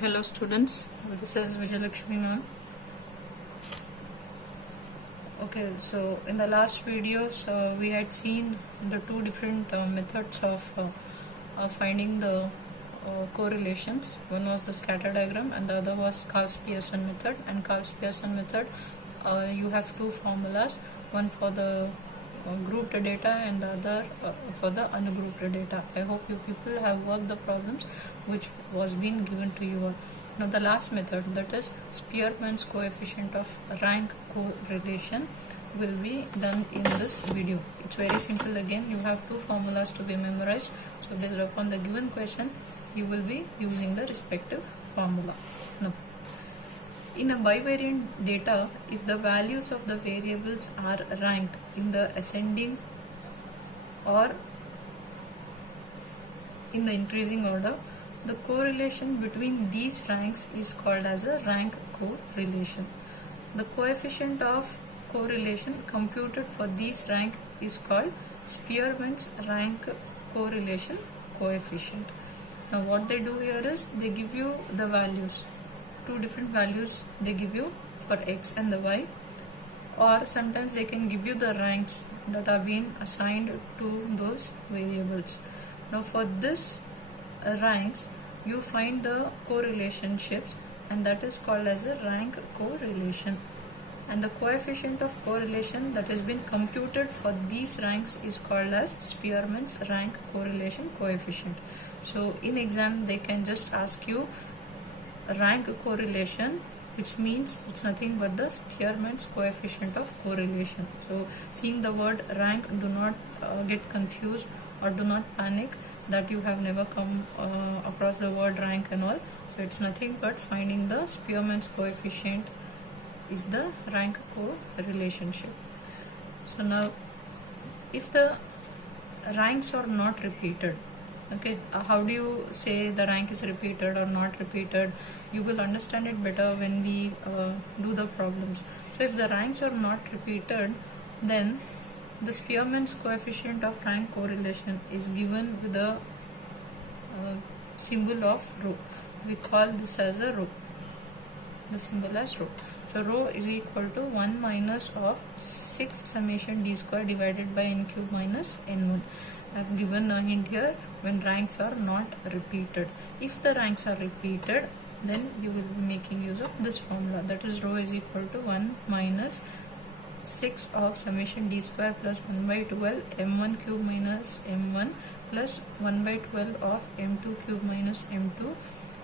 Hello students, this is Vijayalakshmi ma'am. Okay, so in the last videos we had seen the two different methods of finding the correlations. One was the scatter diagram and the other was Karl-Pearson method. And Karl-Pearson method, you have two formulas, one for the grouped data and the other for the ungrouped data. I hope you people have worked the problems which was being given to you. Now the last method, that is Spearman's coefficient of rank correlation, will be done in this video. It's very simple. Again, you have two formulas to be memorized, so based upon the given question you will be using the respective formula. Now, in a bivariant data, if the values of the variables are ranked in the ascending or in the increasing order, the correlation between these ranks is called as a rank correlation. The coefficient of correlation computed for these rank is called Spearman's rank correlation coefficient. Now what they do here is they give you the values, two different values they give you for x and the y, or sometimes they can give you the ranks that are being assigned to those variables. Now for this ranks you find the correlationships, and that is called as a rank correlation, and the coefficient of correlation that has been computed for these ranks is called as Spearman's rank correlation coefficient. So in exam they can just ask you rank correlation, which means it's nothing but the Spearman's coefficient of correlation. So seeing the word rank, do not get confused or do not panic that you have never come across the word rank and all. So it's nothing but finding the Spearman's coefficient is the rank correlationship. So now if the ranks are not repeated, okay, how do you say the rank is repeated or not repeated? You will understand it better when we do the problems. So if the ranks are not repeated, then the Spearman's coefficient of rank correlation is given with the symbol of rho. We call this as a rho, the symbol as rho. So rho is equal to 1 minus of 6 summation d square divided by n cube minus n1. I have given a hint here, when ranks are not repeated. If the ranks are repeated, then you will be making use of this formula, that is rho is equal to 1 minus 6 of summation d square plus 1 by 12 m1 cube minus m1 plus 1 by 12 of m2 cube minus m2,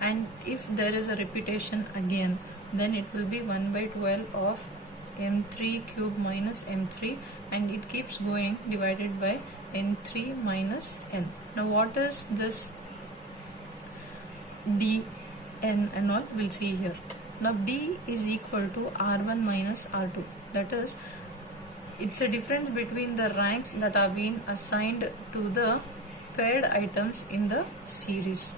and if there is a repetition again, then it will be 1 by 12 of m3 cube minus m3, and it keeps going divided by n3 minus n. Now what is this d, n and all, we'll see here. Now d is equal to r1 minus r2, that is, it's a difference between the ranks that are being assigned to the paired items in the series.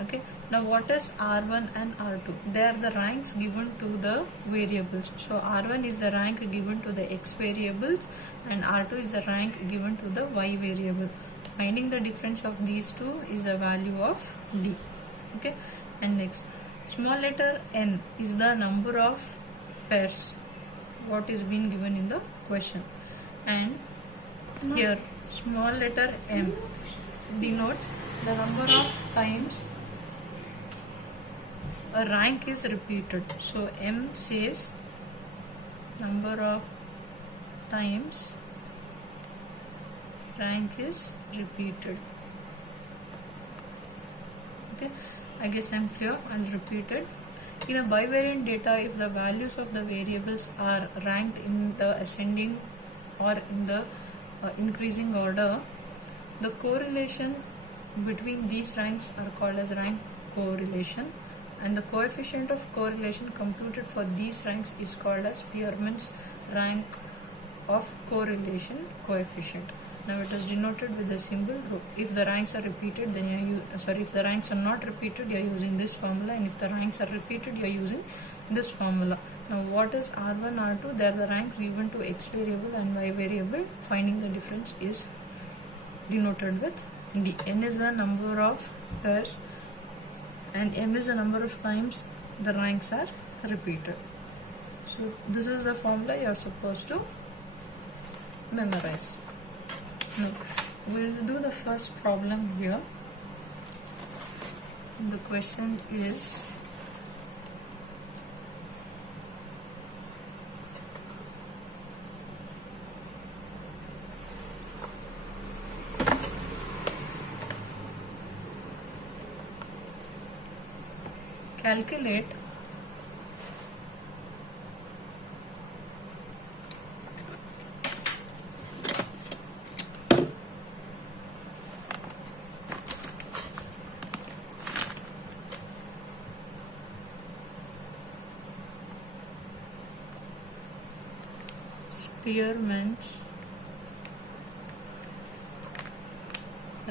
Okay, now what is r1 and r2? They are the ranks given to the variables. So r1 is the rank given to the x variables and r2 is the rank given to the y variable. Finding the difference of these two is the value of d. Okay, and next, small letter n is the number of pairs what is being given in the question, and here small letter m denotes the number of times a rank is repeated. So m says number of times rank is repeated. Okay, I guess I'm clear. I'll repeat it. In a bivariant data, if the values of the variables are ranked in the ascending or in the increasing order, the correlation between these ranks are called as rank correlation, and the coefficient of correlation computed for these ranks is called as Spearman's rank of correlation coefficient. Now it is denoted with the symbol rho. If the ranks are repeated, then if the ranks are not repeated, you are using this formula, and if the ranks are repeated, you are using this formula. Now what is r1, r2? They are the ranks given to x variable and y variable. Finding the difference is denoted with d. N is the number of pairs and m is the number of times the ranks are repeated. So this is the formula you are supposed to memorize. Now we'll do the first problem here. The question is calculate Spearman's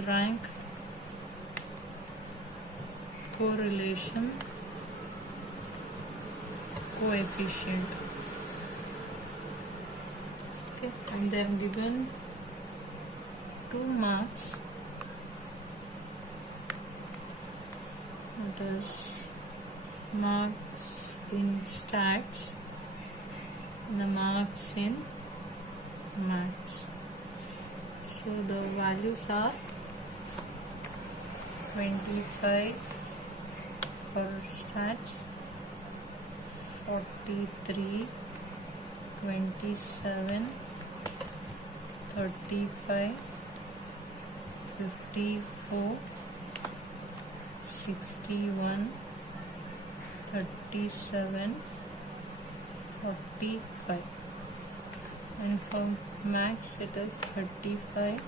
rank correlation coefficient. Okay, and they have given 2 marks, that is marks in stats and the marks in maths. So the values are 25 for stats, 43, 27, 35, 54, 61, 37, 45, and for maths it is 35,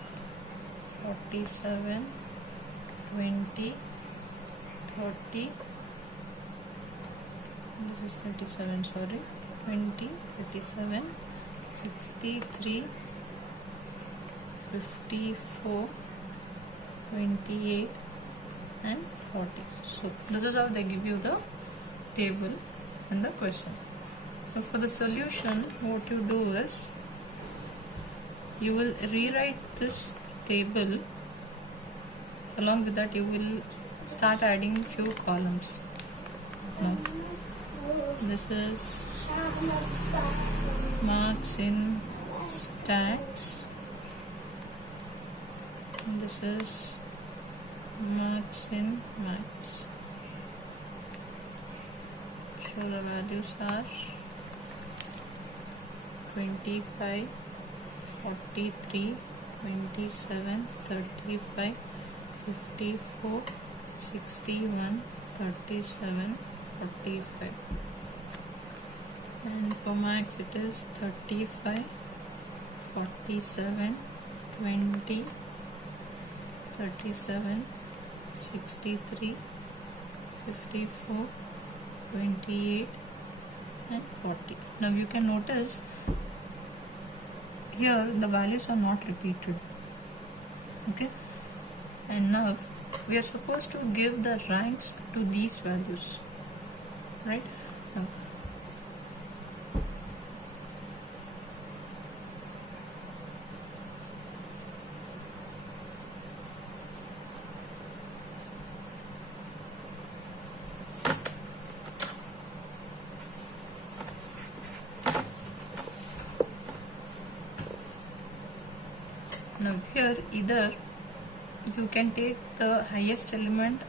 47, 20, 30, this is 37, sorry, 20, 37, 63, 54, 28 and 40. So this is how they give you the table and the question. So for the solution, what you do is you will rewrite this table. Along with that, you will start adding few columns. Now, this is marks in stats, and this is marks in maths. So the values are 25, 43, 27, 35, 54, 61, 37, 45. And for maths it is 35, 47, 20, 37, 63, 54, 28 and 40. Now you can notice here the values are not repeated. Okay, and now we are supposed to give the ranks to these values, right? Now, here either you can take the highest element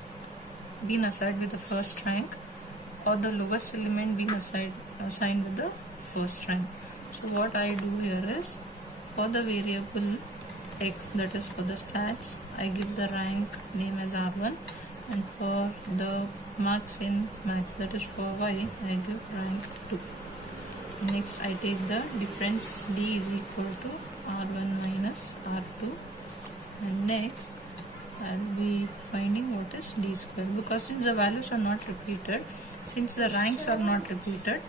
being assigned with the first rank, or the lowest element being assigned with the first rank. So what I do here is, for the variable x, that is for the stats, I give the rank name as R1, and for the marks in maths, that is for y, I give rank 2. Next I take the difference d is equal to R1 minus R2, and next I'll be finding what is d square, because since the values are not repeated, since the ranks are not repeated,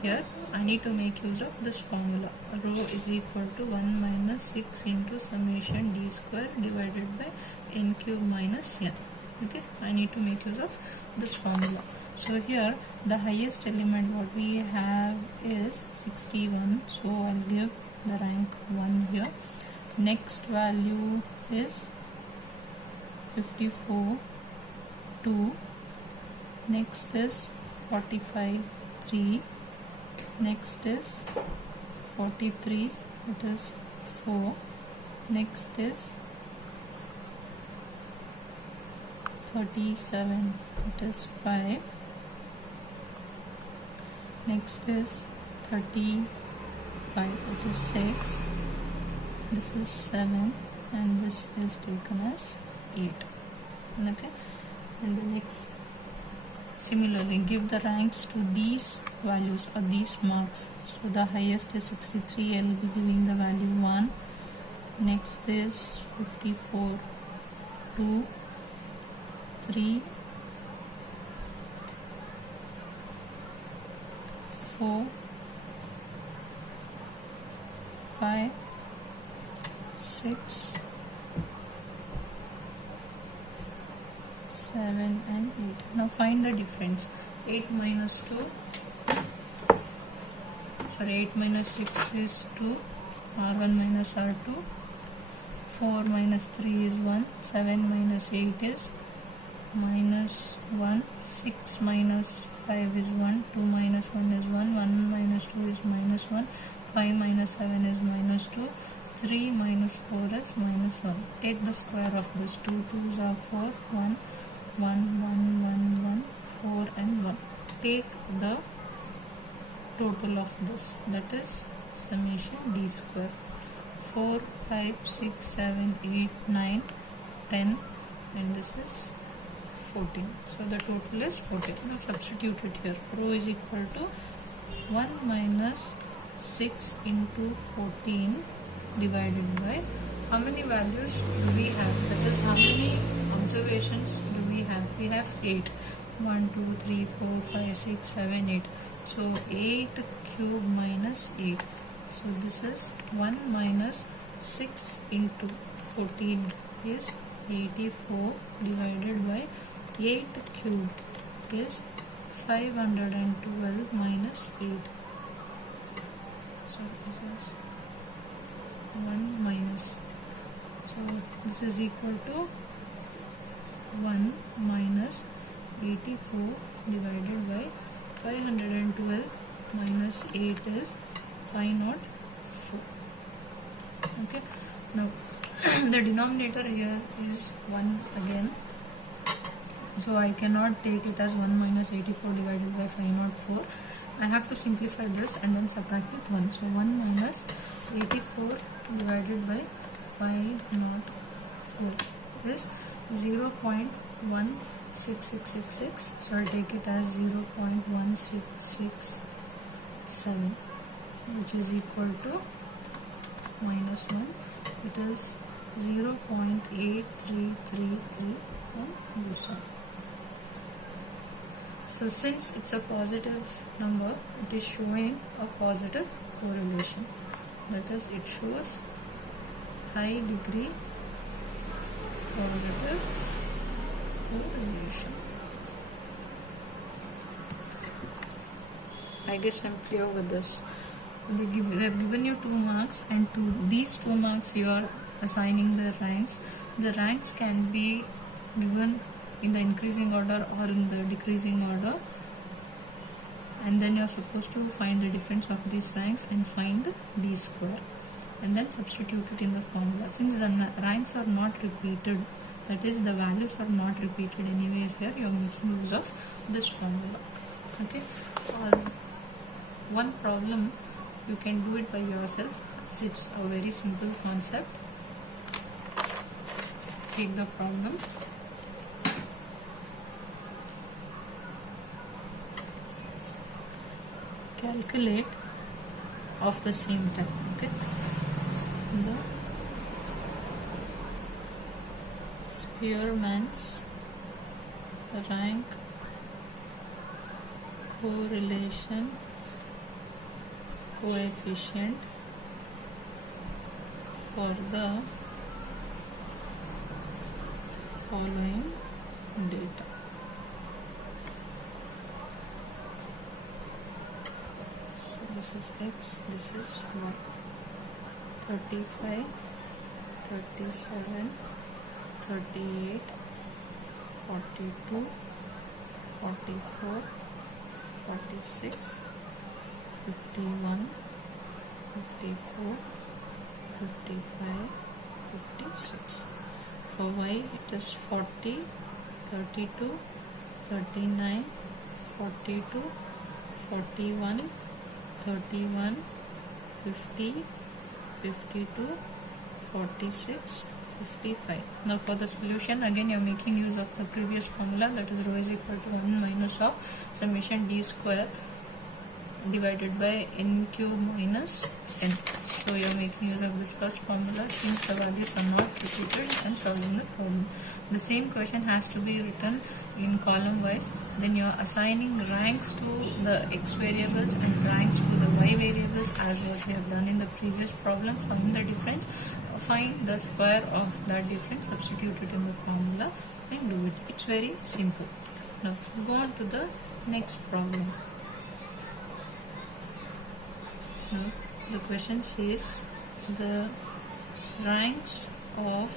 here I need to make use of this formula. Rho is equal to 1 minus 6 into summation d square divided by n cube minus n. Okay, I need to make use of this formula. So here the highest element what we have is 61, so I'll give the rank 1 here. Next value is 54, 2, next is 45 3, next is 43, it is 4, next is 37, it is 5, next is 35, it is 6, this is 7, and this is taken as 8. Okay, and the next, similarly give the ranks to these values or these marks. So the highest is 63, I will be giving the value 1, next is 54 2, 3, 4, 5, 6, 7 and 8. Now find the difference. 8 minus 2, sorry, 8 minus 6 is 2, r1 minus r2, 4 minus 3 is 1, 7 minus 8 is minus 1, 6 minus 5 is 1, 2 minus 1 is 1, 1 minus 2 is minus 1, 5 minus 7 is minus 2, 3 minus 4 is minus 1. Take the square of this. 2 2s are 4, 1, 1, 1, 1, 1, 4 and 1. Take the total of this, that is summation d square. 4, 5, 6, 7, 8, 9, 10 and this is 14. So the total is 14. Now substitute it here. Rho is equal to 1 minus 6 into 14 divided by how many values do we have? That is, how many observations do we have? We have 8. 1, 2, 3, 4, 5, 6, 7, 8. So 8 cube minus 8. So this is 1 minus 6 into 14 is 84 divided by 8 cube is 512 minus 8. So this is 1 minus. So this is equal to 1 minus 84 divided by 512 minus 8 is 504. Okay. Now the denominator here is 1 again. So I cannot take it as 1 minus 84 divided by 504. I have to simplify this and then subtract with 1. So 1 minus 84 divided by 504 is 0.16666. So I'll take it as 0.1667, which is equal to minus 1. It is 0.8333 on this side. So since it's a positive number, it is showing a positive correlation. That is, it shows high degree positive correlation. I guess I'm clear with this. They have given you 2 marks, and to these 2 marks you are assigning the ranks. The ranks can be given in the increasing order or in the decreasing order, and then you are supposed to find the difference of these ranks and find d square and then substitute it in the formula. Since the ranks are not repeated, that is, the values are not repeated anywhere here, you are making use of this formula. Okay. One problem, you can do it by yourself. It's a very simple concept. Take the problem. Calculate of the same type. Okay. The Spearman's rank correlation coefficient for the following data. So this is x, this is y. 35, 37, 38, 42, 44, 46, 51, 54, 55, 56. For y it is 40, 32, 39, 42, 41, 31, 50, 52, 46, 55. Now for the solution, again you are making use of the previous formula, that is rho is equal to 1 minus of summation d square divided by n cube minus n. So you are making use of this first formula since the values are not repeated and solving the problem. The same question has to be written in column wise. Then you are assigning ranks to the x variables and ranks to the y variables as what we have done in the previous problem. Find the difference, find the square of that difference, substitute it in the formula and do it. It's very simple. Now go on to the next problem. Now the question says the ranks of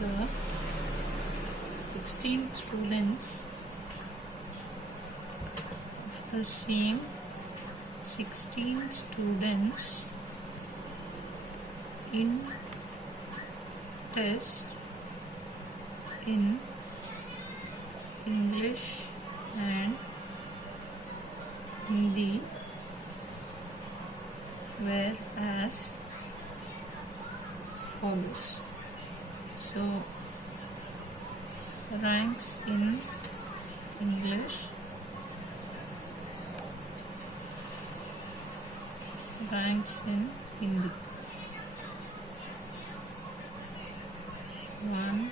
the 16 students of the same 16 students in test in English and Hindi were as follows. So ranks in English, ranks in Hindi. 1,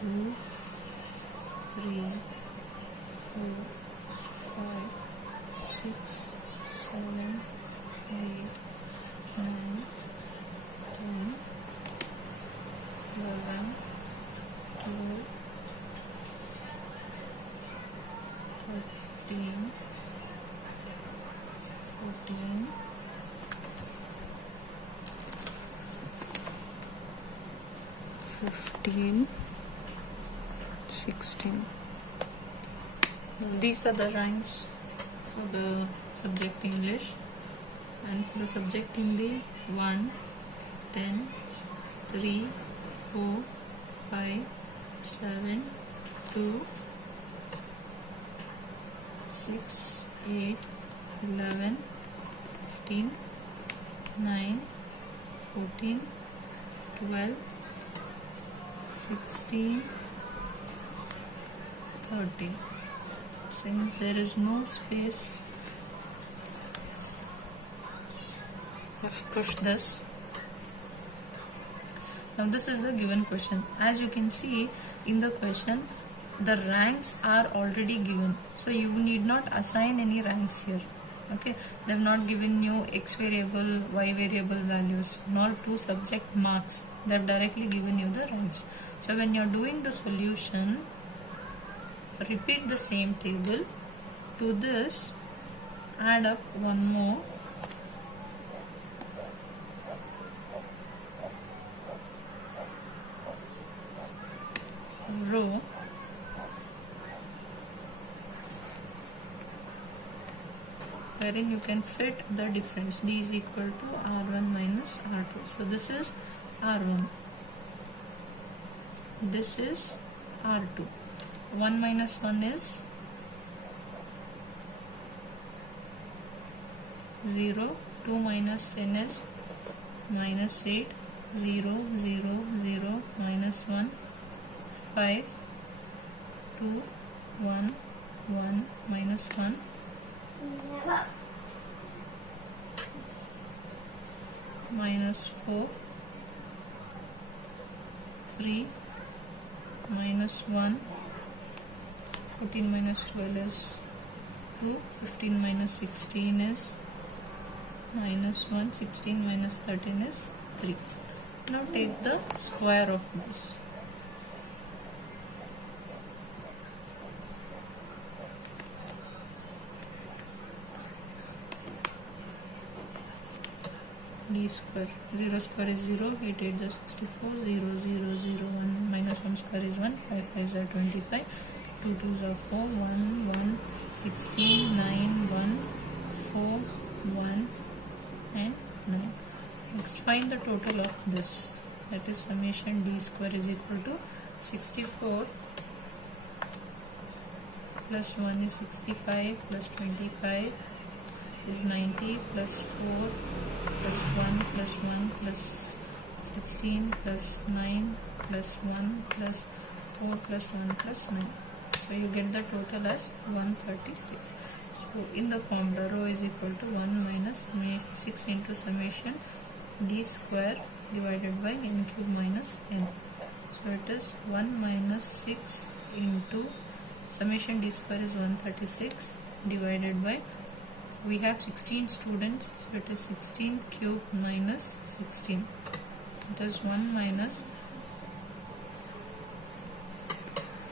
2, 3, 4, 5, 6, 7, 8, 9, 10, 11, 12, 13, 14, 15, 16. These are the ranks for the subject English, and for the subject Hindi 1, 10, 3, 4, 5, 7, 2, 6, 8, 11, 15, 9, 14, 12, 16, 30. Since there is no space, let's push this. Now this is the given question. As you can see in the question, the ranks are already given, so you need not assign any ranks here. Okay, they have not given you x variable, y variable values, nor two subject marks. They have directly given you the ranks. So when you are doing the solution, repeat the same table. To this, add up one more row wherein you can fit the difference. D is equal to R1 minus R2. So this is R1. This is R2. 1 minus 1 is 0. 2 minus 10 is minus 8. 0, 0, 0, minus 1. 5, 2, 1, 1, minus 1. Minus 4, 3, minus 1, 14 minus 12 is 2, 15 minus 16 is minus 1, 16 minus 13 is 3. Now take the square of this. D square, 0 square is 0, 8 8 is 64, 0 0 0 1 minus 1 square is 1, 5 5 is 25, 2 2s are 4, 1, 1, 16, 9, 1, 4, 1 and 9. Next find the total of this, that is summation d square is equal to 64 plus 1 is 65 plus 25 is 90 plus 4 plus 1 plus 1 plus 16 plus 9 plus 1 plus 4 plus 1 plus 9. So you get the total as 136. So in the formula rho is equal to 1 minus 6 into summation d square divided by n cube minus n. So it is 1 minus 6 into summation d square is 136 divided by, we have 16 students, so it is 16 cube minus 16. It is 1 minus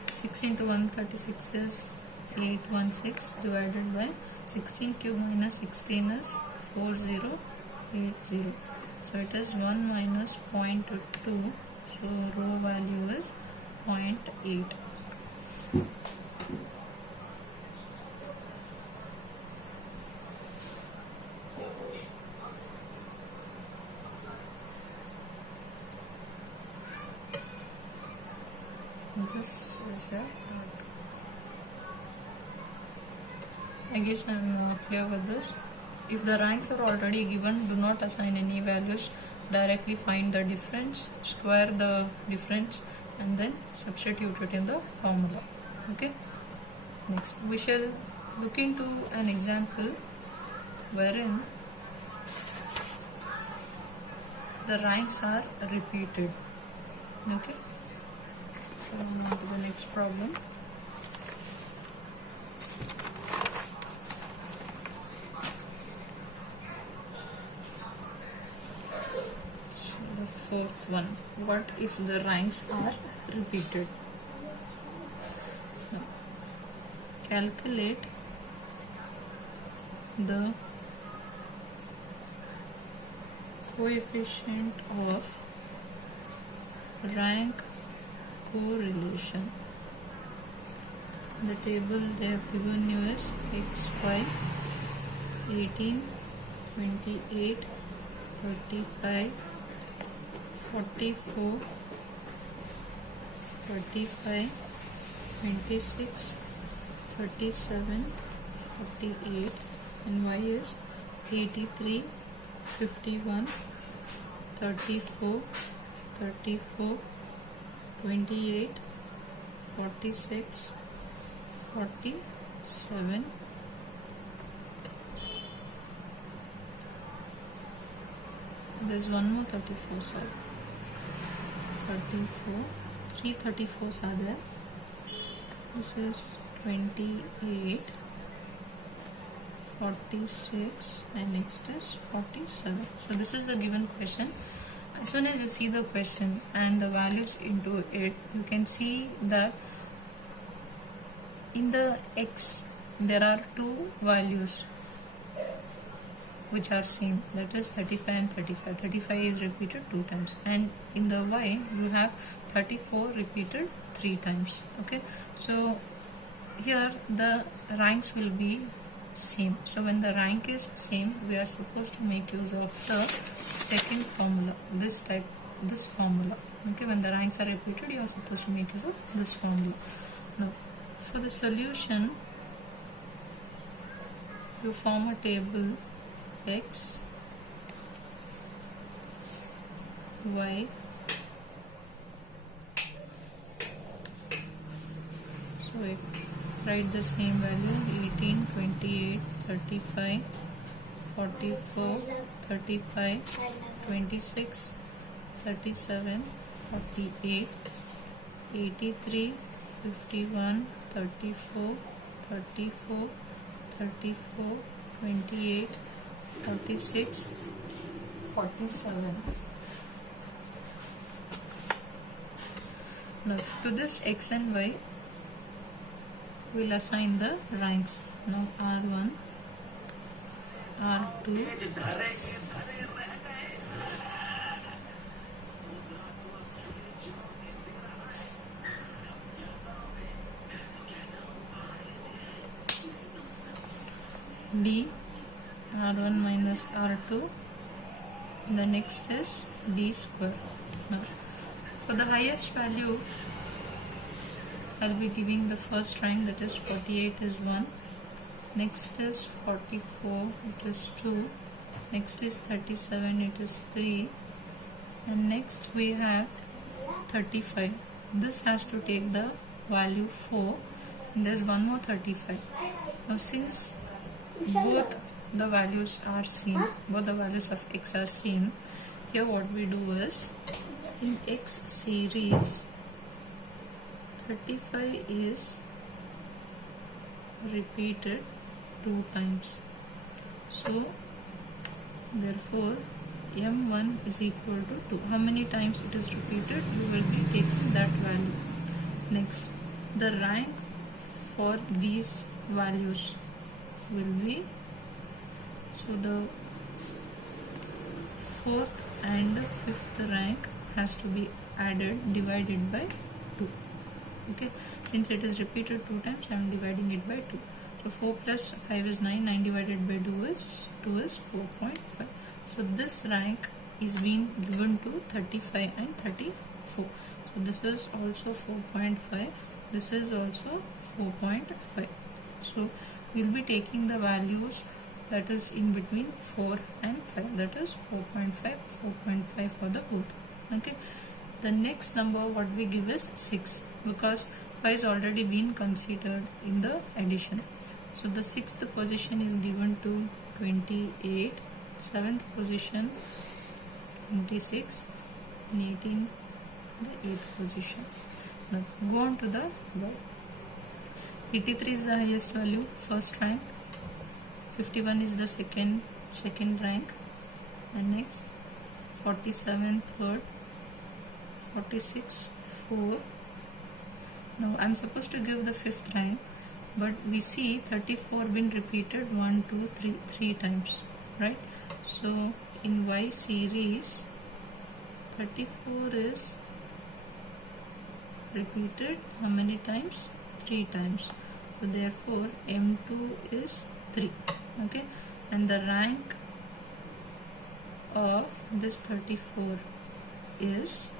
6 into 136 is 816 divided by 16 cube minus 16 is 4080. So it is 1 minus 0.2. So rho value is 0.8. This is a, I guess I am clear with this. If the ranks are already given, do not assign any values. Directly find the difference, square the difference and then substitute it in the formula. Okay. Next we shall look into an example wherein the ranks are repeated. Okay. On to the next problem. So the fourth one, what if the ranks are repeated? Now, calculate the coefficient of rank correlation. The table they have given you is XY 18, 28, 35, 44, 35, 26, 37, 48 and Y is 83, 51, 34, 34, 28, 46, 47. There's one more 34, sorry. 34, 3 34s are there. This is 28, 46 and next is 47. So this is the given question. As soon as you see the question and the values into it, you can see that in the X there are two values which are same, that is 35 and 35. 35 is repeated 2 times, and in the Y you have 34 repeated 3 times. Okay, so here the ranks will be same. So when the rank is same, we are supposed to make use of the second formula, this formula. Okay, when the ranks are repeated, you are supposed to make use of this formula. Now for the solution, you form a table X, Y, so I write the same value 18, 28, 35, 44, 35, 26, 37, 48, 83, 51, 34, 34, 34, 28, 46, 47. Now to this X and Y, we'll assign the ranks. Now R1, R2, d r1 minus r2. The next is d square. Now for the highest value, I'll be giving the first rank, that is 48 is 1, next is 44, it is 2, next is 37, it is 3, and next we have 35. This has to take the value 4, and there's one more 35. Now since both the values are same, both the values of x are same, here what we do is, in x series 35 is repeated 2 times. So therefore m1 is equal to 2. How many times it is repeated? You will be taking that value. Next, the rank for these values will be, so the fourth and fifth rank has to be added, divided by 2. Okay, since it is repeated 2 times, I am dividing it by 2. So 4 plus 5 is 9, 9 divided by 2 is 4.5. So this rank is being given to 35 and 34. So this is also 4.5, this is also 4.5. So we will be taking the values that is in between 4 and 5, that is 4.5, 4.5 for the both. Okay, the next number what we give is 6, because 5 is already been considered in the addition. So the 6th position is given to 28, 7th position 26, and 18 the 8th position. Now go on to the y. 83 is the highest value, first rank. 51 is the second rank, and next 47 third, 46 4. Now I am supposed to give the fifth rank, but we see 34 been repeated 1 2 3 times, right? So in y series 34 is repeated how many times? 3 times. So therefore m2 is 3. Okay, and the rank of this 34 is,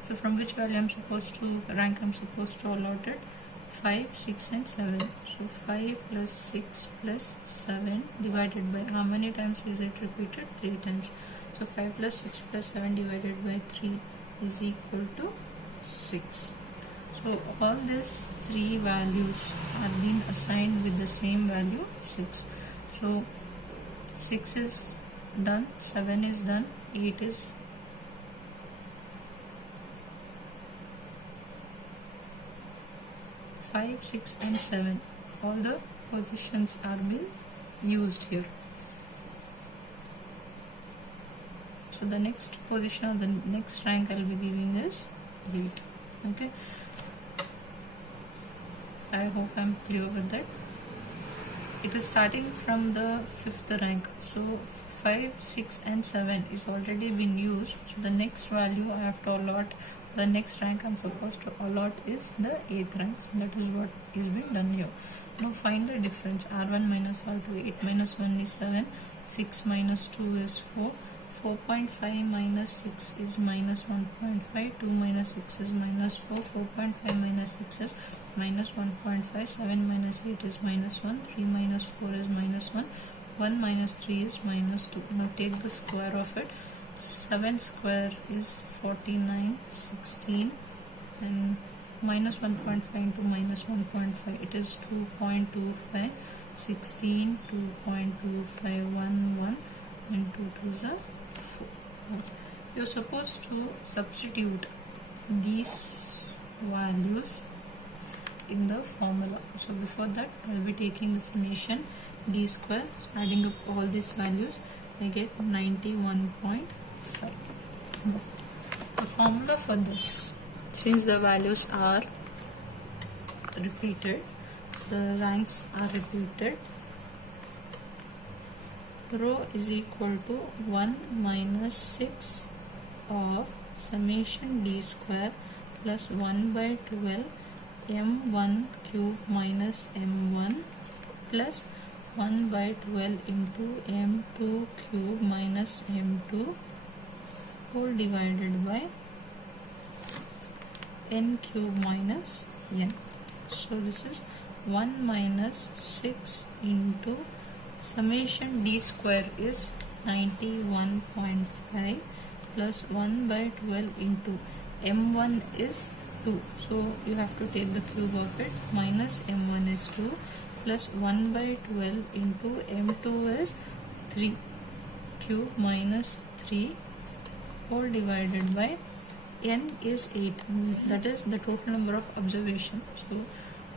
so from which value I'm supposed to allot it? 5, 6 and 7. So 5 plus 6 plus 7 divided by how many times is it repeated? 3 times. So 5 plus 6 plus 7 divided by 3 is equal to 6. So all these 3 values are being assigned with the same value 6. So 6 is done, 7 is done, 8 is 5, 6 and 7. All the positions are being used here. So the next position or the next rank I will be giving is 8. Okay, I hope I am clear with that. It is starting from the 5th rank. So 5, 6 and 7 is already been used. So the next value I have to allot, the next rank I am supposed to allot is the 8th rank. So that is what is being done here. Now find the difference. R1 minus R2, 8 minus 1 is 7, 6 minus 2 is 4, 4.5 minus 6 is minus 1.5, 2 minus 6 is minus 4, 4.5 minus 6 is minus 1.5, 7 minus 8 is minus 1, 3 minus 4 is minus 1, 1 minus 3 is minus 2. Now take the square of it. 7 square is 49, 16, and minus 1.5 into minus 1.5, it is 2.25, 16, 2.2511, and 2 2s are 4. You're supposed to substitute these values in the formula. So before that, I will be taking the summation d square. So adding up all these values, I get 91.5. The formula for this, since the values are repeated, the ranks are repeated, rho is equal to 1 minus 6 of summation d square plus 1 by 12 m1 cube minus m1 plus 1 by 12 into m2 cube minus m2 whole divided by n cube minus n. So this is 1 minus 6 into summation d square is 91.5 plus 1 by 12 into m1 is 2. So you have to take the cube of it, minus m1 is 2 plus 1 by 12 into m2 is 3 cube minus 3 whole divided by n is 8. That is the total number of observations. So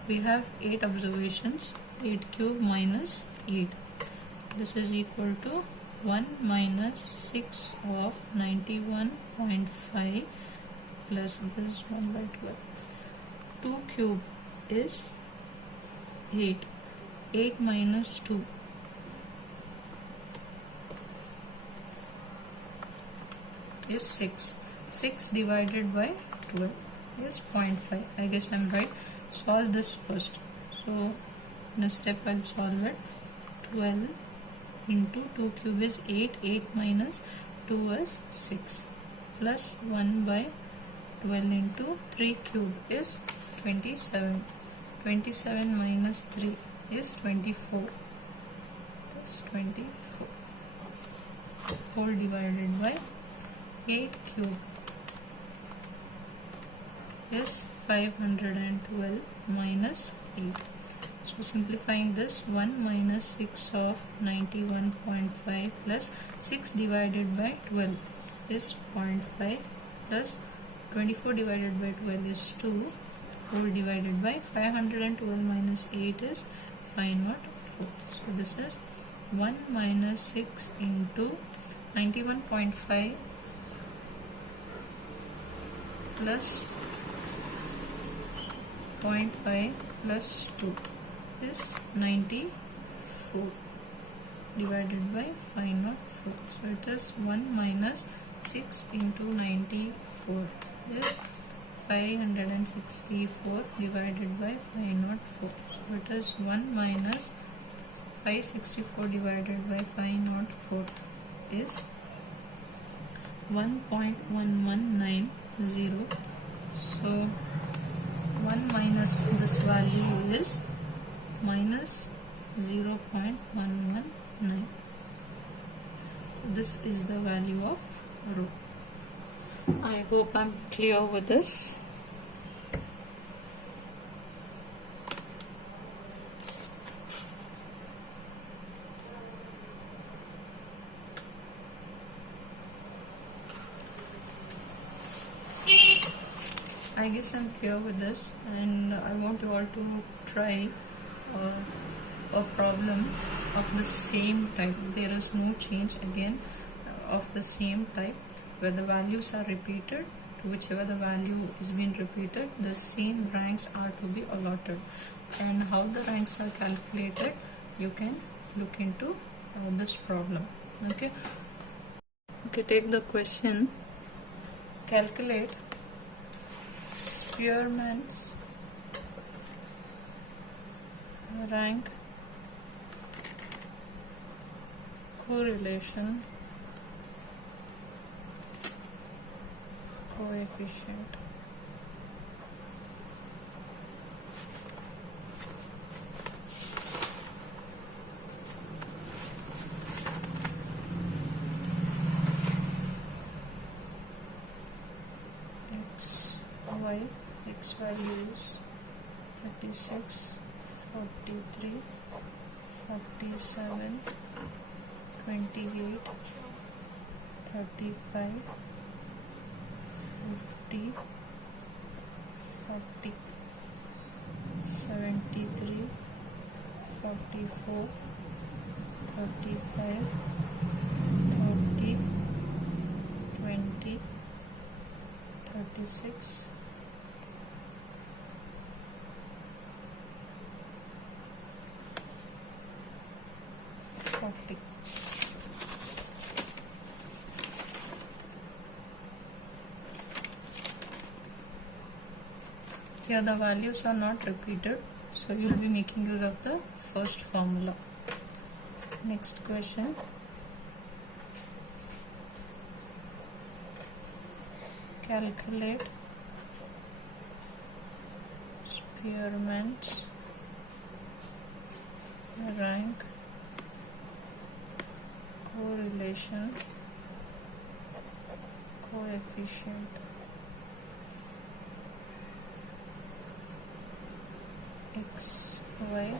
we have 8 observations. 8 cube minus 8. This is equal to 1 minus 6 of 91.5 plus this is 1 by 12. 2 cube is 8. 8 minus 2 is 6. 6 divided by 12 is 0.5. I guess I'm right. Solve this first. So in a step I'll solve it. 12 into 2 cube is 8. 8 minus 2 is 6 plus 1 by 12 into 3 cube is 27. 27 minus 3 is 24. That's 24 whole divided by 8 cube is 512 minus 8. So simplifying this, 1 minus 6 of 91.5 plus 6 divided by 12 is 0.5 plus 24 divided by 12 is 2 whole divided by 512 minus 8 is 504. So this is 1 minus 6 into 91.5 plus 0.5 plus 2 is 94 divided by 504. So it is 1 minus 6 into 94 is 564 divided by 504. So it is 1 minus 564 divided by 504 is 1.1190. So 1 minus this value is minus 0.119. So this is the value of rho. I hope I'm clear with this. I guess I'm clear with this, and I want you all to try a problem of the same type. There is no change again of the same type where the values are repeated. To whichever the value is being repeated, the same ranks are to be allotted. And how the ranks are calculated, you can look into this problem. Okay, take the question. Calculate Spearman's rank correlation coefficient. X value is 36, 43, 47, 28, 35, 50, 40, 73, 44, 35, 30, 20, 36, 40. Here the values are not repeated, so you will be making use of the first formula. Next question. Calculate Spearman's rank correlation coefficient. X, Y,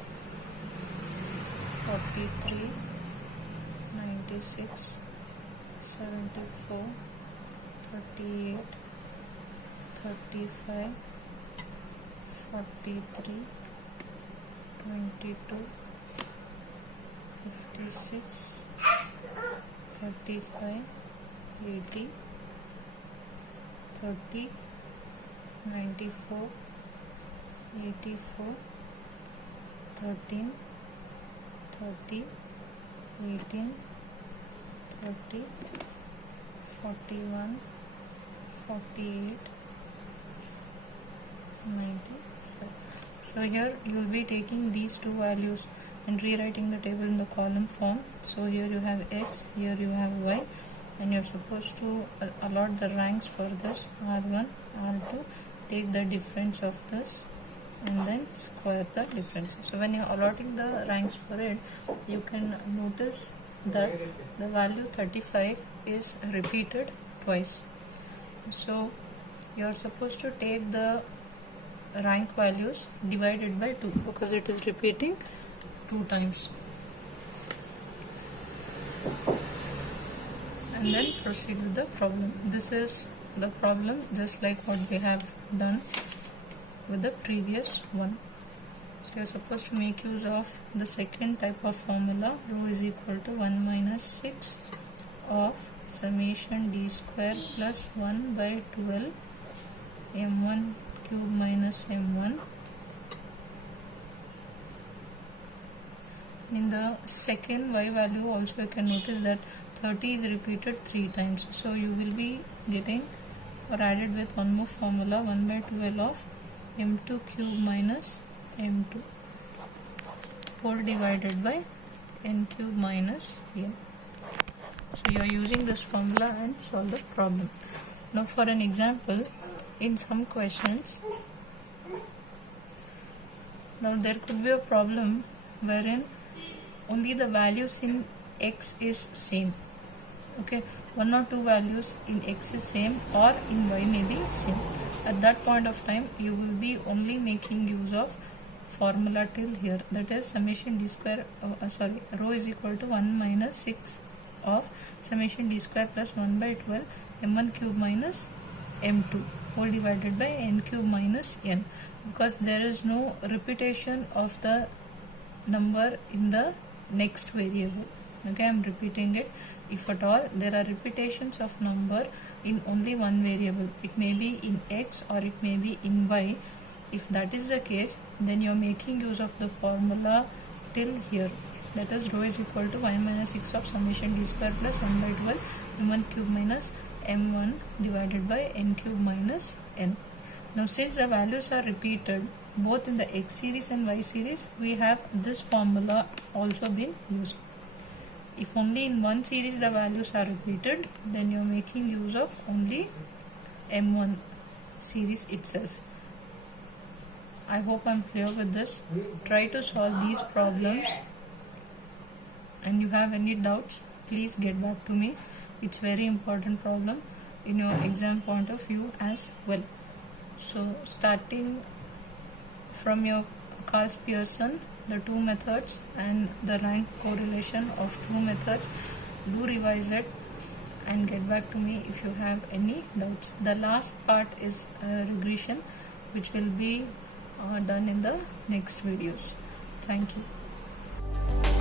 43, 96, 74, 38, 35, 43, 22, 56, 35, 80, 30, 94, 84, 13, 30, 18, 30, 41, 48, 95. So here you will be taking these two values and rewriting the table in the column form. So here you have X, here you have Y, and you're supposed to allot the ranks for this R1, R2, take the difference of this and then square the difference. So when you're allotting the ranks for it, you can notice that the value 35 is repeated twice. So you're supposed to take the rank values divided by 2 because it is repeating 2 times. And then proceed with the problem. This is the problem just like what we have done with the previous one. So you're supposed to make use of the second type of formula. Rho is equal to 1 minus 6 of summation d square plus 1 by 12 m1 cube minus m1. In the second y value also you can notice that 30 is repeated 3 times. So you will be getting or added with one more formula 1 by 12 of m2 cube minus m2 whole divided by n cube minus n. So you are using this formula and solve the problem. Now for an example, in some questions, now there could be a problem wherein only the values in x is same. Okay, one or two values in x is same or in y may be same. At that point of time, you will be only making use of formula till here, that is summation d square, rho is equal to 1 minus 6 of summation d square plus 1 by 12 m1 cube minus m2 whole divided by n cube minus n, because there is no repetition of the number in the next variable. Okay, I am repeating it. If at all there are repetitions of number in only one variable, it may be in x or it may be in y. If that is the case, then you are making use of the formula till here, that is rho is equal to 1 minus 6 of summation d square plus 1 by 12 m1 cube minus m1 divided by n cube minus n. Now since the values are repeated both in the x series and y series, we have this formula also been used. If only in one series the values are repeated, then you are making use of only m1 series itself. I hope I am clear with this. Try to solve these problems, and you have any doubts, please get back to me. It's very important problem in your exam point of view as well. So starting from your Carl-Pearson, the two methods and the rank correlation of two methods, do revise it and get back to me if you have any doubts. The last part is regression, which will be done in the next videos. Thank you.